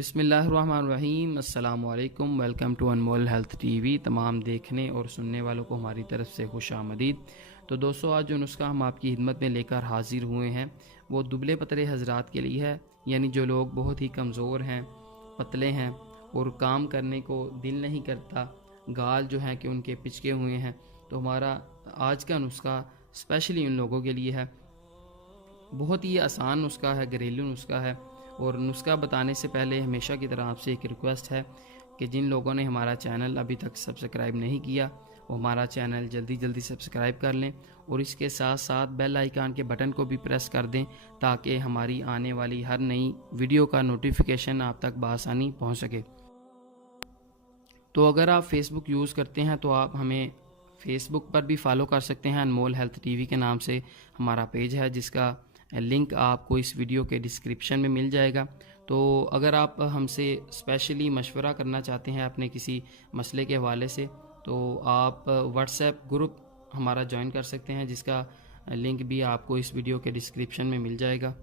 बिस्मिल्लाहिर्रहमानिर्रहीम, अस्सलाम वालेकुम। Welcome to Anmol health TV. तमाम देखने और सुनने वालों को हमारी तरफ से खुश आमदीद। तो दोस्तों, आज जो नुस्खा हम आपकी खिदमत में लेकर हाजिर हुए हैं वो दुबले पतले हजरात के लिए है, यानी जो लोग बहुत ही कमज़ोर हैं, पतले हैं और काम करने को दिल नहीं करता, गाल जो है कि उनके पिचके हुए हैं। तो हमारा आज का नुस्खा स्पेशली उन लोगों के लिए है। बहुत ही आसान नुस्खा है, घरेलू नुस्खा है। और नुस्खा बताने से पहले हमेशा की तरह आपसे एक रिक्वेस्ट है कि जिन लोगों ने हमारा चैनल अभी तक सब्सक्राइब नहीं किया वो हमारा चैनल जल्दी जल्दी सब्सक्राइब कर लें और इसके साथ साथ बेल आइकन के बटन को भी प्रेस कर दें ताकि हमारी आने वाली हर नई वीडियो का नोटिफिकेशन आप तक बआसानी पहुंच सके। तो अगर आप फेसबुक यूज़ करते हैं तो आप हमें फेसबुक पर भी फॉलो कर सकते हैं। अनमोल हेल्थ टीवी के नाम से हमारा पेज है जिसका लिंक आपको इस वीडियो के डिस्क्रिप्शन में मिल जाएगा। तो अगर आप हमसे स्पेशली मशवरा करना चाहते हैं अपने किसी मसले के हवाले से तो आप व्हाट्सएप ग्रुप हमारा ज्वाइन कर सकते हैं जिसका लिंक भी आपको इस वीडियो के डिस्क्रिप्शन में मिल जाएगा।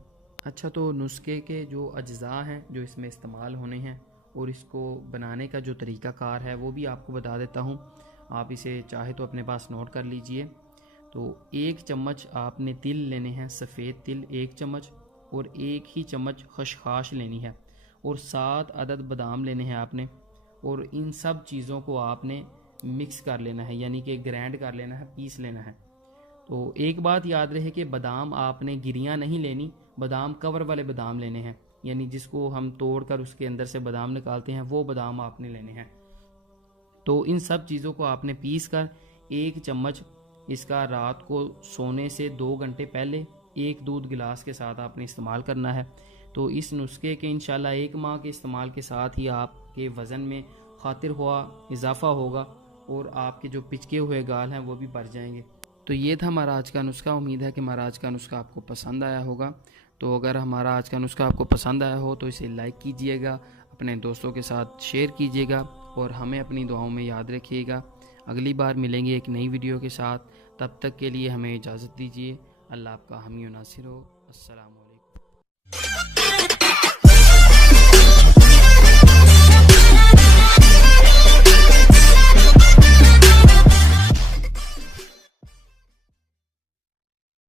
अच्छा, तो नुस्खे के जो अज्जा हैं जो इसमें इस्तेमाल होने हैं और इसको बनाने का जो तरीक़ाकार है वो भी आपको बता देता हूँ। आप इसे चाहे तो अपने पास नोट कर लीजिए। तो 1 चम्मच आपने तिल लेने हैं, सफ़ेद तिल 1 चम्मच, और 1 ही चम्मच खसखस लेनी है, और 7 अदद बादाम लेने हैं आपने। और इन सब चीज़ों को आपने मिक्स कर लेना है, यानी कि ग्राइंड कर लेना है, पीस लेना है। तो एक बात याद रहे कि बादाम आपने गिरियाँ नहीं लेनी, बादाम कवर वाले बादाम लेने हैं, यानी जिसको हम तोड़कर उसके अंदर से बादाम निकालते हैं वो बादाम आपने लेने हैं। तो इन सब चीज़ों को आपने पीस कर 1 चम्मच इसका रात को सोने से 2 घंटे पहले 1 दूध गिलास के साथ आपने इस्तेमाल करना है। तो इस नुस्खे के इंशाल्लाह 1 माह के इस्तेमाल के साथ ही आपके वज़न में खातिर हुआ इजाफा होगा और आपके जो पिचके हुए गाल हैं वो भी बढ़ जाएंगे। तो ये था हमारा आज का नुस्खा। उम्मीद है कि हमारा आज का नुस्खा आपको पसंद आया होगा। तो अगर हमारा आज का नुस्खा आपको पसंद आया हो तो इसे लाइक कीजिएगा, अपने दोस्तों के साथ शेयर कीजिएगा और हमें अपनी दुआओं में याद रखिएगा। अगली बार मिलेंगे एक नई वीडियो के साथ। तब तक के लिए हमें इजाज़त दीजिए। अल्लाह आपका हामी व नासिर हो। अस्सलाम वालेकुम।